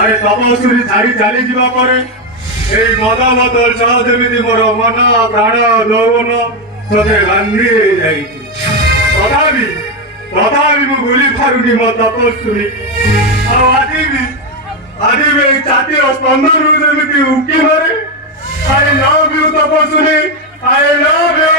ଆରେ ତପସ୍ୱୀ ଛାଡ଼ି ଚାଲିଯିବା ପରେ ଏଇ ମଦ ବୋତଲ ସହ ଯେମିତି ମୋର ମନ ପ୍ରାଣ ଯୌବନ ତତେ ବାନ୍ଧି ହେଇଯାଇଛି। ତଥାପି ମୁଁ ଭୁଲି ପାରୁନି ମୋ ତପସ୍ୱୀ। ଆଉ ଆଜି ବି ଏଇ ଛାତିର ସ୍ପନ୍ଦନରୁ ଯେମିତି ଉଙ୍କି ମାରେ। I love you ତପସ୍ୱୀ, I love you।